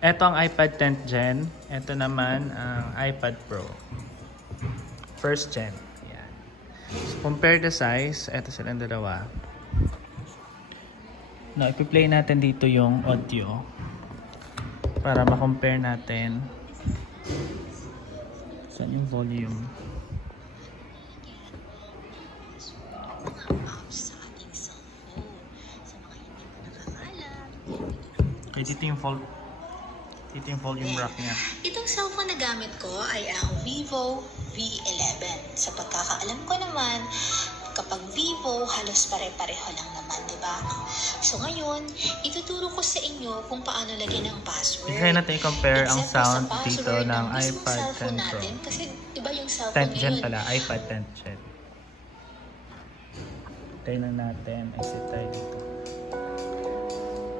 Ito ang iPad 10th Gen. Ito naman ang iPad Pro. First Gen. Ayan. So, compare the size. Ito silang dalawa. No, ipi-play natin dito yung audio para ma-compare natin. Saan yung volume? Okay, dito yung volume rack niya. Itong cellphone na gamit ko ay ang Vivo V11. Sa pagkakaalam ko naman, kapag Vivo, halos pare-pareho lang naman, di ba? So ngayon, ituturo ko sa inyo kung paano lagyan ng password. Try natin i-compare ang Except sound sa dito password ng mismong iPad cellphone 10 Pro. natin, kasi di ba yung cellphone 10th Gen ngayon, pala, iPad 10th Gen. Try na natin. Exit tayo dito.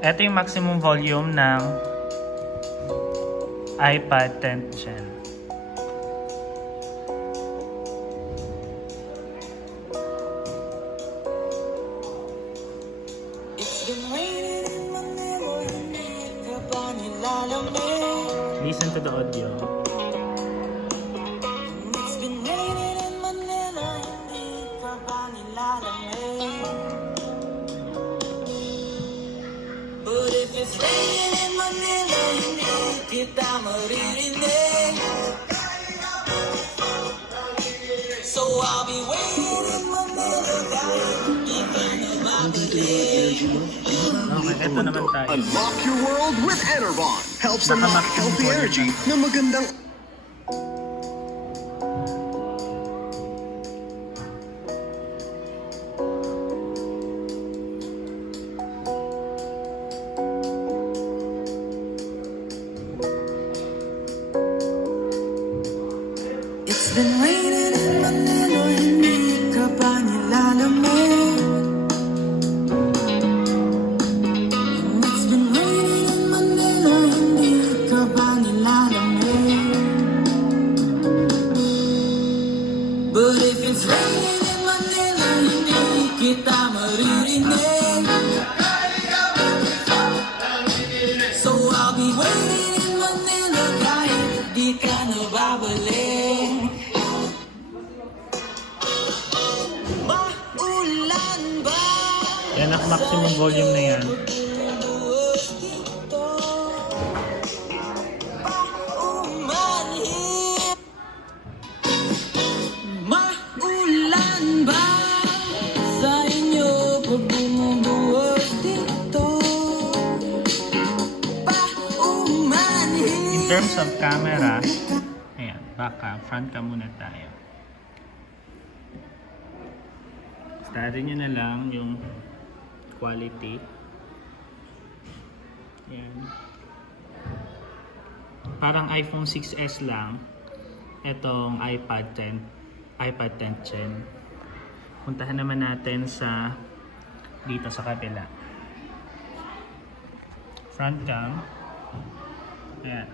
Ito yung maximum volume ng iPad 10th Gen. Listen to the audio. But if it's raining in Manila, hindi kita maririnig. So I'll be waiting in Manila dahil hindi ka na babalik. Okay, ito naman tayo. Unlock your world with Enervon. Helps unlock healthy energy na magandang It's been raining in Manila, hindi ka ba nilalamig? It's been raining in Manila, hindi ka ba nilalamig? But if it's raining in Manila, hindi kita maririnig. So I'll be waiting in Manila kahit di ka na babalik. Maulan ba? Yan ang maximum volume na yan. Bumubuhos dito? Paumanhid? Maulan ba sa inyo pag bumubuhos dito? Paumanhid? In terms of camera, ayan, baka front cam muna tayo. Study nyo na lang yung quality. Ayan. Parang iPhone 6s lang itong iPad 10th Gen. Puntahan naman natin sa dito sa kabila. Front cam. Ayan.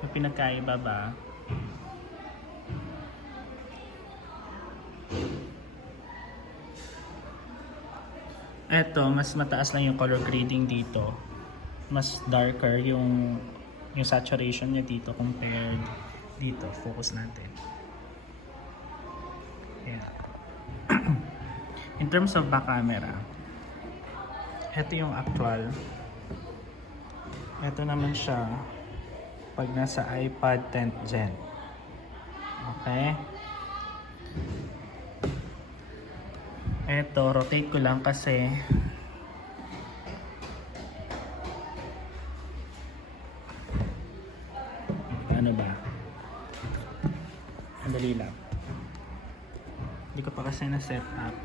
May pinagkaiba ba? Eto, mas mataas lang yung color grading dito. Mas darker yung saturation niya dito compared dito. Focus natin. Ayan. In terms of back camera, eto yung actual. Eto naman siya pag nasa iPad 10th Gen. Okay? Eto, rotate ko lang kasi ano ba? Andali lang. Hindi ko pa kasi na set up.